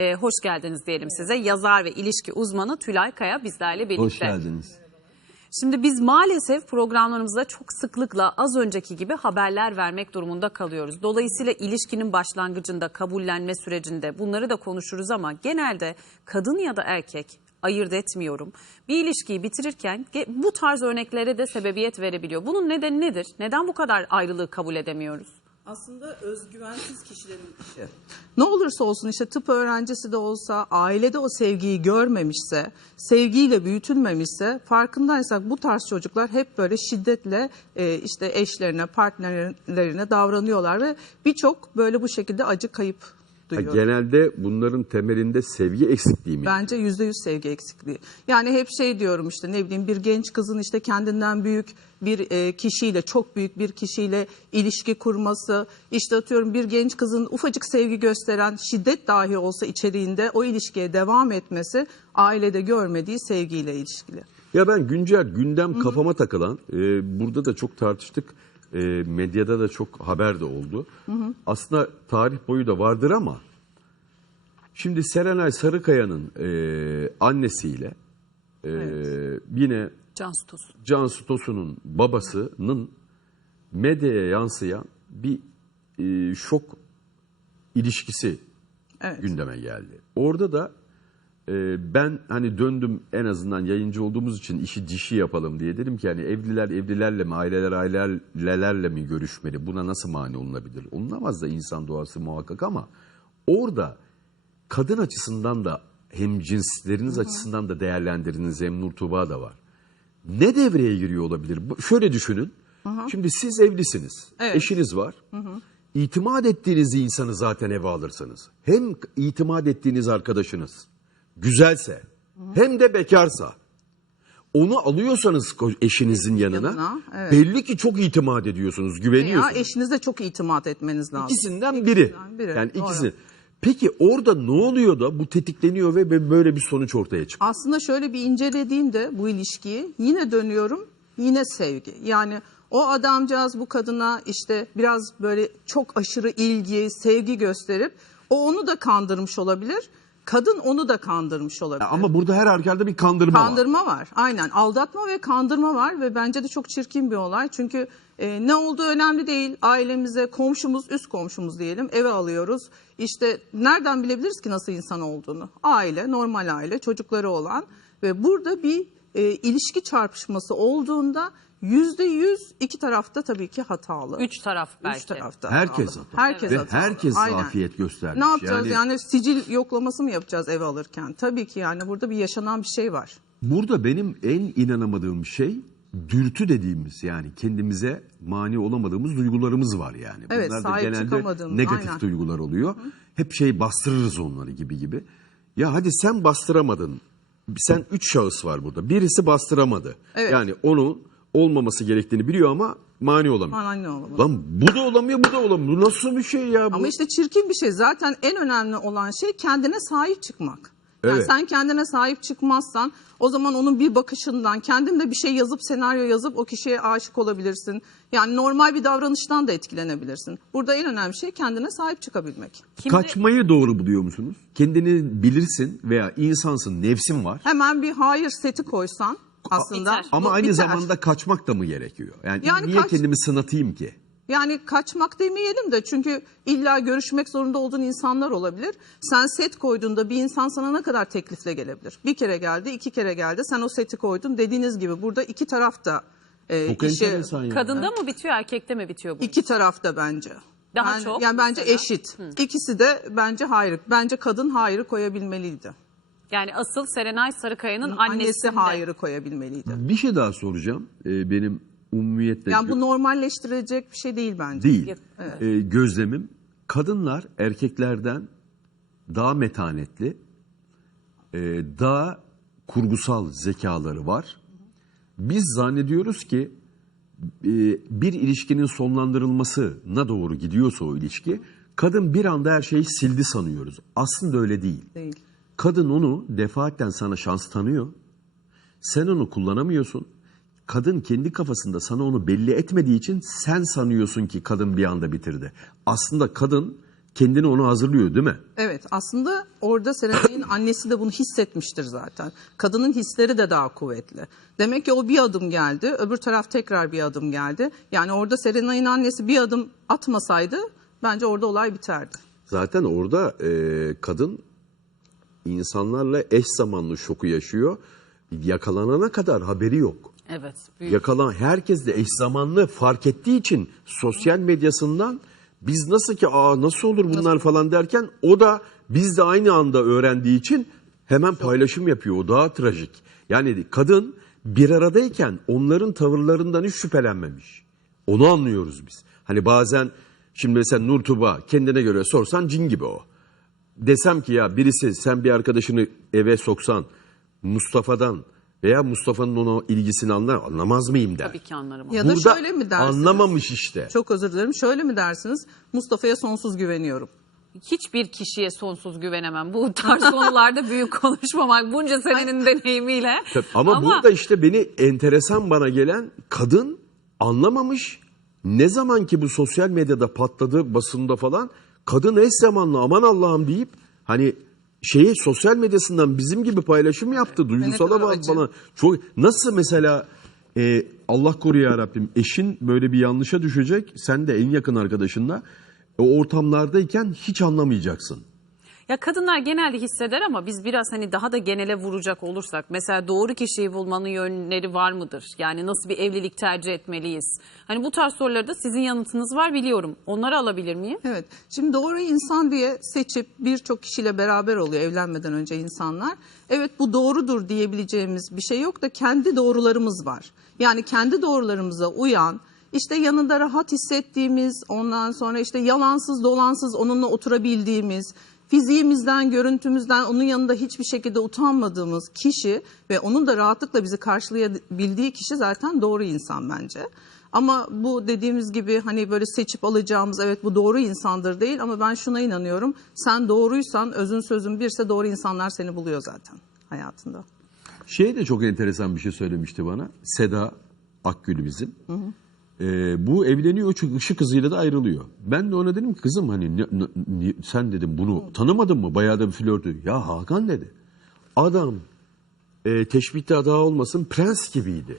Ee, hoş geldiniz diyelim size. Yazar ve ilişki uzmanı Tülay Kaya bizlerle birlikte. Hoş geldiniz. Şimdi biz maalesef programlarımızda çok sıklıkla az önceki gibi haberler vermek durumunda kalıyoruz. Dolayısıyla ilişkinin başlangıcında, kabullenme sürecinde bunları da konuşuruz ama genelde kadın ya da erkek ayırt etmiyorum. Bir ilişkiyi bitirirken bu tarz örneklere de sebebiyet verebiliyor. Bunun nedeni nedir? Neden bu kadar ayrılığı kabul edemiyoruz? Aslında özgüvensiz kişilerin işi. Ne olursa olsun işte tıp öğrencisi de olsa, ailede o sevgiyi görmemişse, sevgiyle büyütülmemişse farkındaysak bu tarz çocuklar hep böyle şiddetle e, işte eşlerine, partnerlerine davranıyorlar ve birçok böyle bu şekilde acı kayıp Ha, genelde bunların temelinde sevgi eksikliği mi? Bence yüzde yüz sevgi eksikliği. Yani hep şey diyorum işte ne bileyim bir genç kızın işte kendinden büyük bir e, kişiyle çok büyük bir kişiyle ilişki kurması işte atıyorum bir genç kızın ufacık sevgi gösteren şiddet dahi olsa içeriğinde o ilişkiye devam etmesi ailede görmediği sevgiyle ilişkili. Ya ben güncel gündem kafama takılan, e, burada da çok tartıştık, e, medyada da çok haber de oldu. Aslında tarih boyu da vardır ama şimdi Serenay Sarıkaya'nın e, annesiyle e, yine Cansu Tosun. Cansu Tosun'un babasının medyaya yansıyan bir e, şok ilişkisi Evet. gündeme geldi. Orada da e, ben hani döndüm en azından yayıncı olduğumuz için işi dişi yapalım diye dedim ki hani evliler evlilerle mi aileler ailelerle mi görüşmeli buna nasıl mani olunabilir? Olunamaz da insan doğası muhakkak ama orada kadın açısından da hem cinsleriniz açısından da değerlendirdiğiniz hem Nur Tuğba da var. Ne devreye giriyor olabilir? Şöyle düşünün. Şimdi siz evlisiniz. Evet. Eşiniz var. İtimat ettiğiniz insanı zaten eve alırsınız. Hem itimat ettiğiniz arkadaşınız güzelse hem de bekarsa onu alıyorsanız ko- eşinizin yanına, Yanına, evet. belli ki çok itimat ediyorsunuz, Ya güveniyorsunuz. eşinize çok itimat etmeniz lazım. İkisinden biri. İkisinden biri, Yani doğru. ikisi. Peki orada ne oluyor da bu tetikleniyor ve böyle bir sonuç ortaya çıkıyor? Aslında şöyle bir incelediğimde bu ilişkiyi yine dönüyorum yine sevgi. Yani o adamcağız bu kadına işte biraz böyle çok aşırı ilgi, sevgi gösterip o onu da kandırmış olabilir. Kadın onu da kandırmış olabilir. Ama burada her halükarda bir kandırma, var. Kandırma var. Aynen. Aldatma ve kandırma var ve bence de çok çirkin bir olay. Çünkü e, ne olduğu önemli değil. Ailemize, komşumuz, üst komşumuz diyelim eve alıyoruz. İşte nereden bilebiliriz ki nasıl insan olduğunu? Aile, normal aile, çocukları olan ve burada bir e, ilişki çarpışması olduğunda yüzde yüz iki tarafta tabii ki hatalı. Üç taraf belki. Üç tarafta Herkes hatalı. hatalı. Herkes Ve hatalı. herkes Aynen. zafiyet göstermiş. Ne yapacağız Yani- yani sicil yoklaması mı yapacağız eve alırken? Tabii ki yani burada bir yaşanan bir şey var. Burada benim en inanamadığım şey dürtü dediğimiz yani kendimize mani olamadığımız duygularımız var yani. Evet, Bunlar da sahip genelde negatif aynen. duygular oluyor. Hep şey bastırırız onları gibi gibi. Ya hadi sen bastıramadın. Sen üç şahıs var burada. Birisi bastıramadı. Evet. Yani onun olmaması gerektiğini biliyor ama mani olamıyor. Mani olamıyor. Lan bu da olamıyor bu da olamıyor. Bu nasıl bir şey ya bu? Ama işte çirkin bir şey. Zaten en önemli olan şey kendine sahip çıkmak. Yani Evet. sen kendine sahip çıkmazsan o zaman onun bir bakışından kendin de bir şey yazıp senaryo yazıp o kişiye aşık olabilirsin. Yani normal bir davranıştan da etkilenebilirsin. Burada en önemli şey kendine sahip çıkabilmek. Kimde- Kaçmayı doğru buluyor musunuz? Kendini bilirsin veya insansın, nefsin var. Hemen bir hayır seti koysan aslında Biter. Ama bu aynı biter. zamanda kaçmak da mı gerekiyor? Yani, Yani niye kaç- kendimi sınatayım ki? Yani kaçmak demeyelim de çünkü illa görüşmek zorunda olduğun insanlar olabilir. Sen set koyduğunda bir insan sana ne kadar teklifle gelebilir? Bir kere geldi, iki kere geldi. Sen o seti koydun. Dediğiniz gibi burada iki taraf da e, Çok işe, enteresan ya. Kadında mı bitiyor erkekte mi bitiyor bu? iki taraf da bence. Daha yani, çok Yani bence mesela? eşit. İkisi de bence hayır. Bence kadın hayırı koyabilmeliydi. Yani asıl Serenay Sarıkaya'nın Annesi annesinde. hayırı koyabilmeliydi. Bir şey daha soracağım. Ee, benim umumiyetle Yani bu normalleştirecek bir şey değil bence. değil. Evet. Ee, gözlemim kadınlar erkeklerden daha metanetli, e, daha kurgusal zekaları var. Biz zannediyoruz ki e, bir ilişkinin sonlandırılmasına doğru gidiyorsa o ilişki, kadın bir anda her şeyi sildi sanıyoruz. Aslında öyle değil. Değil. Kadın onu defaatten sana şans tanıyor. Sen onu kullanamıyorsun. Kadın kendi kafasında sana onu belli etmediği için sen sanıyorsun ki kadın bir anda bitirdi. Aslında kadın kendini ona hazırlıyor değil mi? Evet aslında orada Serenay'ın annesi de bunu hissetmiştir zaten. Kadının hisleri de daha kuvvetli. Demek ki o bir adım geldi, öbür taraf tekrar bir adım geldi. Yani orada Serenay'ın annesi bir adım atmasaydı bence orada olay biterdi. Zaten orada e, kadın insanlarla eş zamanlı şoku yaşıyor. Yakalanana kadar haberi yok. Evet. Büyük. Yakalan herkes de eş zamanlı fark ettiği için sosyal medyasından biz nasıl ki aa nasıl olur bunlar falan derken o da biz de aynı anda öğrendiği için hemen paylaşım yapıyor. O daha trajik. Yani kadın bir aradayken onların tavırlarından hiç şüphelenmemiş. Onu anlıyoruz biz. Hani bazen şimdi mesela Nur Tuba kendine göre sorsan cin gibi o. Desem ki ya birisi sen bir arkadaşını eve soksan Mustafa'dan veya Mustafa'nın ona ilgisini anlar anlamaz mıyım der. Tabii ki anlarım. Ya da Burada şöyle mi dersiniz? Anlamamış işte. Çok özür dilerim. Şöyle mi dersiniz? Mustafa'ya sonsuz güveniyorum. Hiçbir kişiye sonsuz güvenemem. Bu tarz konularda büyük konuşmamak bunca senenin deneyimiyle. Tabii, Ama, burada işte beni enteresan bana gelen kadın anlamamış. Ne zaman ki bu sosyal medyada patladı basında falan kadın eş zamanlı aman Allah'ım deyip hani şeyi sosyal medyasından bizim gibi paylaşım yaptı. Duygusala acı. bana. Çok nasıl mesela e, Allah koruyor ya Rabbim eşin böyle bir yanlışa düşecek. Sen de en yakın arkadaşınla o ortamlardayken hiç anlamayacaksın. Ya kadınlar genelde hisseder ama biz biraz hani daha da genele vuracak olursak mesela doğru kişiyi bulmanın yönleri var mıdır? Yani nasıl bir evlilik tercih etmeliyiz? Hani bu tarz sorularda sizin yanıtınız var biliyorum. Onları alabilir miyim? Evet. Şimdi doğru insan diye seçip birçok kişiyle beraber oluyor evlenmeden önce insanlar. Evet bu doğrudur diyebileceğimiz bir şey yok da kendi doğrularımız var. Yani kendi doğrularımıza uyan, işte yanında rahat hissettiğimiz, ondan sonra işte yalansız dolansız onunla oturabildiğimiz, fiziğimizden, görüntümüzden onun yanında hiçbir şekilde utanmadığımız kişi ve onun da rahatlıkla bizi karşılayabildiği kişi zaten doğru insan bence. Ama bu dediğimiz gibi hani böyle seçip alacağımız evet bu doğru insandır değil ama ben şuna inanıyorum. Sen doğruysan özün sözün birse doğru insanlar seni buluyor zaten hayatında. Şey de çok enteresan bir şey söylemişti bana. Seda Akgül bizim. Ee, bu evleniyor çünkü ışık hızıyla da ayrılıyor. Ben de ona dedim ki kızım hani ne- ne- sen dedim bunu tanımadın mı? Bayağı da bir flörtü. Ya Hakan dedi. Adam e, teşbihte daha olmasın prens gibiydi.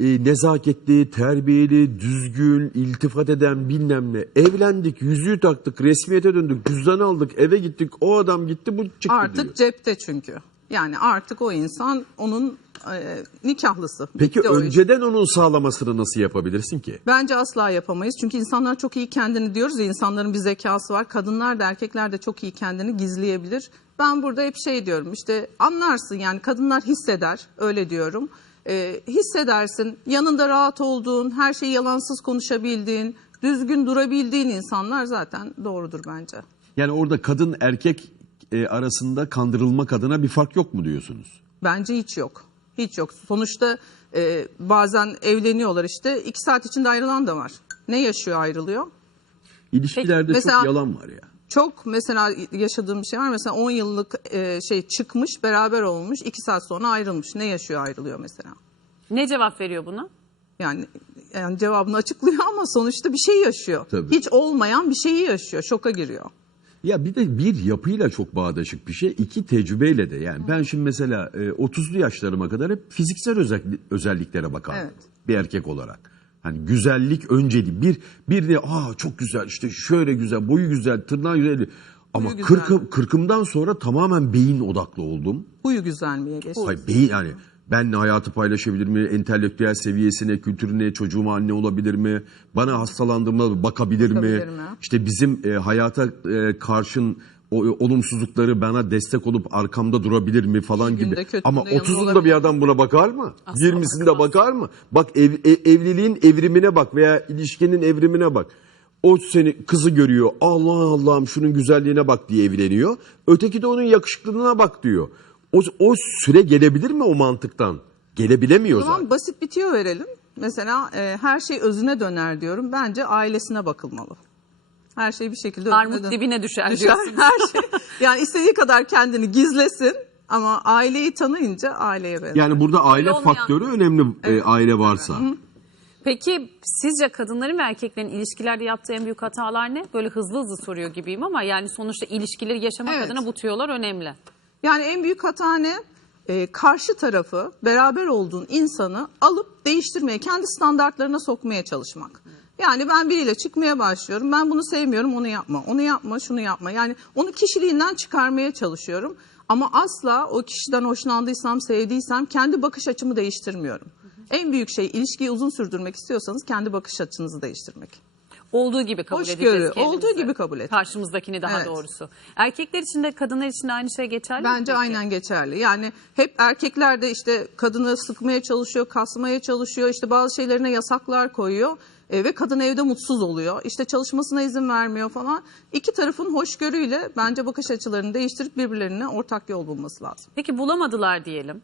E, nezaketli, terbiyeli, düzgün, iltifat eden bilmem ne. Evlendik, yüzüğü taktık, resmiyete döndük, cüzdanı aldık, eve gittik. O adam gitti, bu çıktı Artık diyor. cepte çünkü. Yani artık o insan onun e, nikahlısı. Peki Bitti önceden onun sağlamasını nasıl yapabilirsin ki? Bence asla yapamayız. Çünkü insanlar çok iyi kendini diyoruz ya insanların bir zekası var. Kadınlar da erkekler de çok iyi kendini gizleyebilir. Ben burada hep şey diyorum işte anlarsın yani kadınlar hisseder öyle diyorum. Ee, hissedersin yanında rahat olduğun, her şeyi yalansız konuşabildiğin, düzgün durabildiğin insanlar zaten doğrudur bence. Yani orada kadın erkek e, arasında kandırılmak adına bir fark yok mu diyorsunuz? Bence hiç yok. Hiç yok. Sonuçta e, bazen evleniyorlar işte iki saat içinde ayrılan da var. Ne yaşıyor ayrılıyor? İlişkilerde Mesela- çok yalan var ya. Çok mesela yaşadığım bir şey var. Mesela 10 yıllık e, şey çıkmış, beraber olmuş, 2 saat sonra ayrılmış. Ne yaşıyor ayrılıyor mesela? Ne cevap veriyor buna? Yani yani cevabını açıklıyor ama sonuçta bir şey yaşıyor. Tabii. Hiç olmayan bir şeyi yaşıyor. Şoka giriyor. Ya bir de bir yapıyla çok bağdaşık bir şey. iki tecrübeyle de yani. Ben şimdi mesela e, 30'lu yaşlarıma kadar hep fiziksel özel- özelliklere bakardım. Evet. Bir erkek olarak. Hani güzellik önceli. Bir, bir de aa çok güzel işte şöyle güzel, boyu güzel, tırnağı güzel. Ama Huyu güzel. kırkım, kırkımdan sonra tamamen beyin odaklı oldum. Huyu güzelliğe geçti. Hayır, beyin yani benle hayatı paylaşabilir mi? Entelektüel seviyesine, kültürüne, çocuğuma anne olabilir mi? Bana hastalandığımda bakabilir, Bakabilir mi? mi? İşte bizim e, hayata e, karşın o, olumsuzlukları bana destek olup arkamda durabilir mi falan gibi. Ama günde yanında 30'unda bir adam buna bakar mı? Asla 20'sinde bakmaz. bakar mı? Bak ev, e- evliliğin evrimine bak veya ilişkinin evrimine bak. O seni kızı görüyor. Allah Allah'ım şunun güzelliğine bak diye evleniyor. Öteki de onun yakışıklılığına bak diyor. O, o süre gelebilir mi o mantıktan? Gelebilemiyor O zaten. zaman basit bir tüyo verelim. Mesela e, her şey özüne döner diyorum. Bence ailesine bakılmalı. Her şey bir şekilde özüne Armut dibine düşer, düşer. diyorsun. Her şey. Yani istediği kadar kendini gizlesin ama aileyi tanıyınca aileye benzer. Yani burada aile olmayan- faktörü önemli e, aile varsa. Peki sizce kadınların ve erkeklerin ilişkilerde yaptığı en büyük hatalar ne? Böyle hızlı hızlı soruyor gibiyim ama yani sonuçta ilişkileri yaşamak Evet. adına bu tüyolar önemli. Yani en büyük hata ne? Ee, karşı tarafı, beraber olduğun insanı alıp değiştirmeye, kendi standartlarına sokmaya çalışmak. Yani ben biriyle çıkmaya başlıyorum. Ben bunu sevmiyorum, onu yapma. Onu yapma, şunu yapma. Yani onu kişiliğinden çıkarmaya çalışıyorum. Ama asla o kişiden hoşlandıysam, sevdiysem kendi bakış açımı değiştirmiyorum. En büyük şey ilişkiyi uzun sürdürmek istiyorsanız kendi bakış açınızı değiştirmek. Olduğu gibi kabul Hoşgörü, edeceğiz kendimizi. olduğu gibi kabul et. Karşımızdakini daha Evet. doğrusu. Erkekler için de kadınlar için de aynı şey geçerli mi Bence peki? aynen geçerli. Yani hep erkekler de işte kadını sıkmaya çalışıyor, kasmaya çalışıyor, işte bazı şeylerine yasaklar koyuyor e, ve kadın evde mutsuz oluyor. İşte çalışmasına izin vermiyor falan. İki tarafın hoşgörüyle bence bakış açılarını değiştirip birbirlerine ortak yol bulması lazım. Peki bulamadılar diyelim.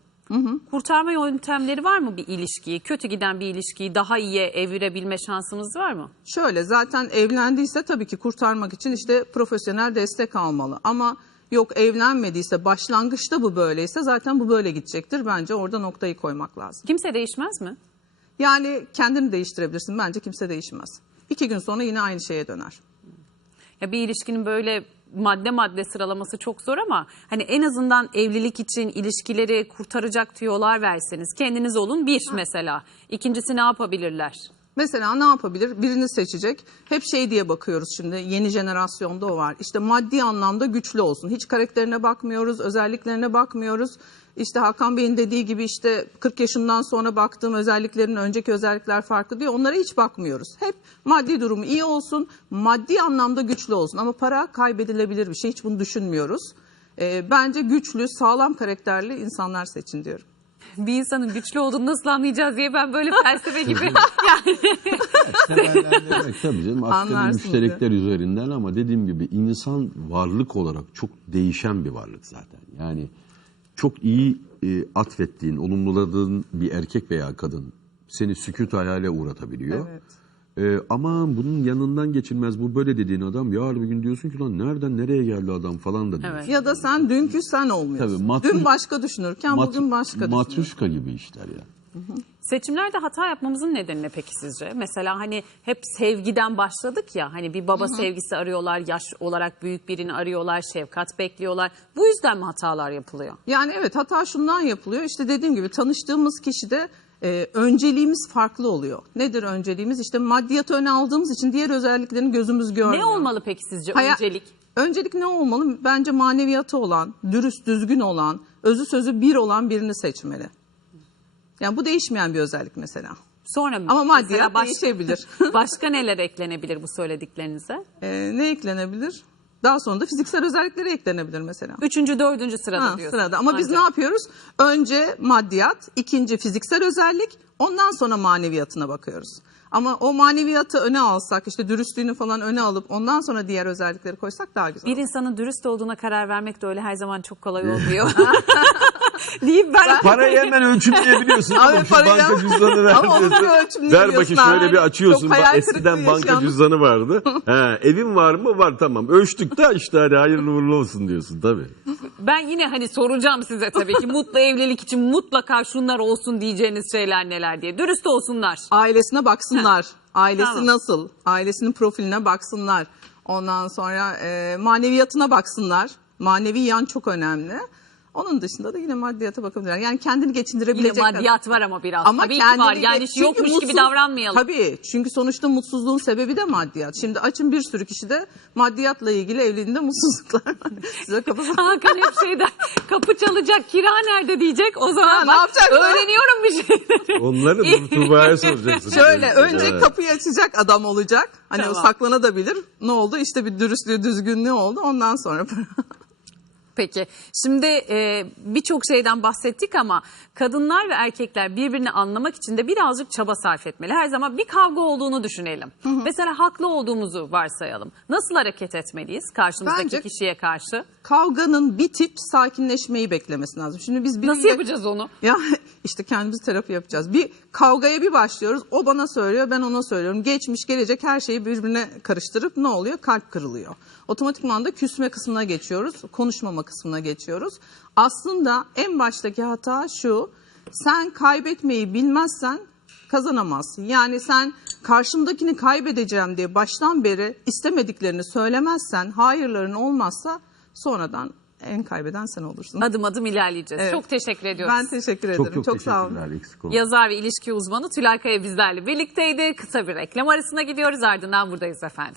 Kurtarma yöntemleri var mı bir ilişkiyi? Kötü giden bir ilişkiyi daha iyiye evirebilme şansımız var mı? Şöyle zaten evlendiyse tabii ki kurtarmak için işte profesyonel destek almalı. Ama yok evlenmediyse başlangıçta bu böyleyse zaten bu böyle gidecektir. Bence orada noktayı koymak lazım. Kimse değişmez mi? Yani kendini değiştirebilirsin. Bence kimse değişmez. İki gün sonra yine aynı şeye döner. Ya bir ilişkinin böyle madde madde sıralaması çok zor ama hani en azından evlilik için ilişkileri kurtaracak tüyolar verseniz kendiniz olun bir mesela. İkincisi ne yapabilirler? Mesela ne yapabilir? Birini seçecek. Hep şey diye bakıyoruz şimdi yeni jenerasyonda o var. İşte maddi anlamda güçlü olsun. Hiç karakterine bakmıyoruz, özelliklerine bakmıyoruz. İşte Hakan Bey'in dediği gibi işte 40 yaşından sonra baktığım özelliklerin önceki özellikler farklı diyor. Onlara hiç bakmıyoruz. Hep maddi durumu iyi olsun, maddi anlamda güçlü olsun. Ama para kaybedilebilir bir şey. Hiç bunu düşünmüyoruz. Ee, bence güçlü, sağlam karakterli insanlar seçin diyorum. Bir insanın güçlü olduğunu nasıl anlayacağız diye ben böyle felsefe gibi yani Evet, tabii canım Anlarsınız müşterekler üzerinden ama dediğim gibi insan varlık olarak çok değişen bir varlık zaten. Yani çok iyi e, atfettiğin, olumluladığın bir erkek veya kadın seni sükut hayale uğratabiliyor. Evet. E, ama bunun yanından geçilmez bu böyle dediğin adam yarın bir gün diyorsun ki lan nereden nereye geldi adam falan da diyorsun. Evet. Ya da sen dünkü sen olmuyorsun. Tabii, matruş- Dün başka düşünürken Mat- bugün başka düşünüyorsun. Matruşka gibi işler ya. Seçimlerde hata yapmamızın nedeni ne peki sizce? Mesela hani hep sevgiden başladık ya hani bir baba sevgisi arıyorlar, yaş olarak büyük birini arıyorlar, şefkat bekliyorlar. Bu yüzden mi hatalar yapılıyor? Yani evet hata şundan yapılıyor. İşte dediğim gibi tanıştığımız kişide e, önceliğimiz farklı oluyor. Nedir önceliğimiz? İşte maddiyatı öne aldığımız için diğer özelliklerini gözümüz görmüyor. Ne olmalı peki sizce Haya- öncelik? Öncelik ne olmalı? Bence maneviyatı olan, dürüst, düzgün olan, özü sözü bir olan birini seçmeli. Yani bu değişmeyen bir özellik mesela. Sonra mı? Ama maddiyat baş- değişebilir. Başka neler eklenebilir bu söylediklerinize? E, ne eklenebilir? Daha sonra da fiziksel özellikleri eklenebilir mesela. Üçüncü, dördüncü sırada Ha, diyorsun. sırada. Ama biz Ancak. ne yapıyoruz? Önce maddiyat, ikinci fiziksel özellik, ondan sonra maneviyatına bakıyoruz. Ama o maneviyatı öne alsak, işte dürüstlüğünü falan öne alıp ondan sonra diğer özellikleri koysak daha güzel. Bir insanın dürüst olduğuna karar vermek de öyle her zaman çok kolay olmuyor. Deyip ben Parayı hemen ölçümleyebiliyorsun. Abi Ama şu parayı- banka cüzdanı ver Ama onu Ver bakayım şöyle bir açıyorsun. Çok Bak, hayal eskiden kırıklığı banka yaşayan- cüzdanı vardı. He, evin var mı? Var tamam. Ölçtük de işte hadi hayırlı uğurlu olsun diyorsun tabii. Ben yine hani soracağım size tabii ki mutlu evlilik için mutlaka şunlar olsun diyeceğiniz şeyler neler diye. Dürüst olsunlar. Ailesine baksınlar. Ailesi Tamam. nasıl? Ailesinin profiline baksınlar. Ondan sonra e, maneviyatına baksınlar. Manevi yan çok önemli. Onun dışında da yine maddiyata bakabilirler. Yani kendini Yine geçindirebilecek kadar. maddiyat var ama biraz. Ama tabii ki var. kendini Yani hiç yokmuş çünkü gibi mutsuz- davranmayalım. Tabii çünkü sonuçta mutsuzluğun sebebi de maddiyat. Şimdi açın bir sürü kişi de maddiyatla ilgili evliliğinde mutsuzluklar var. Size kafası Hakan hep şeyden kapı çalacak kira nerede diyecek o zaman Ha, ne bak, yapacaksın? öğreniyorum bir şeyleri. Onları Nur Tuğba'ya soracaksın. Şöyle önce Evet. kapıyı açacak adam olacak. Hani Tamam. o saklanabilir. Ne oldu? İşte bir dürüstlüğü, düzgünlüğü oldu. Ondan sonra Peki şimdi e, birçok şeyden bahsettik ama kadınlar ve erkekler birbirini anlamak için de birazcık çaba sarf etmeli. Her zaman bir kavga olduğunu düşünelim. Mesela haklı olduğumuzu varsayalım. Nasıl hareket etmeliyiz karşımızdaki Bence- kişiye karşı? Kavganın bitip sakinleşmeyi beklemesi lazım. Şimdi biz biriyle... Nasıl yapacağız onu? Ya işte kendimiz terapi yapacağız. Bir kavgaya bir başlıyoruz. O bana söylüyor, ben ona söylüyorum. Geçmiş, gelecek her şeyi birbirine karıştırıp ne oluyor? Kalp kırılıyor. Otomatikman da küsme kısmına geçiyoruz. Konuşmama kısmına geçiyoruz. Aslında en baştaki hata şu. Sen kaybetmeyi bilmezsen kazanamazsın. Yani sen karşımdakini kaybedeceğim diye baştan beri istemediklerini söylemezsen, hayırların olmazsa sonradan en kaybeden sen olursun. Adım adım ilerleyeceğiz. Evet. Çok teşekkür ediyoruz. Ben teşekkür ederim. Çok çok, sağ olun. teşekkürler eksik olun. Yazar ve ilişki uzmanı Tülay Kaya bizlerle birlikteydi. Kısa bir reklam arasına gidiyoruz ardından buradayız efendim.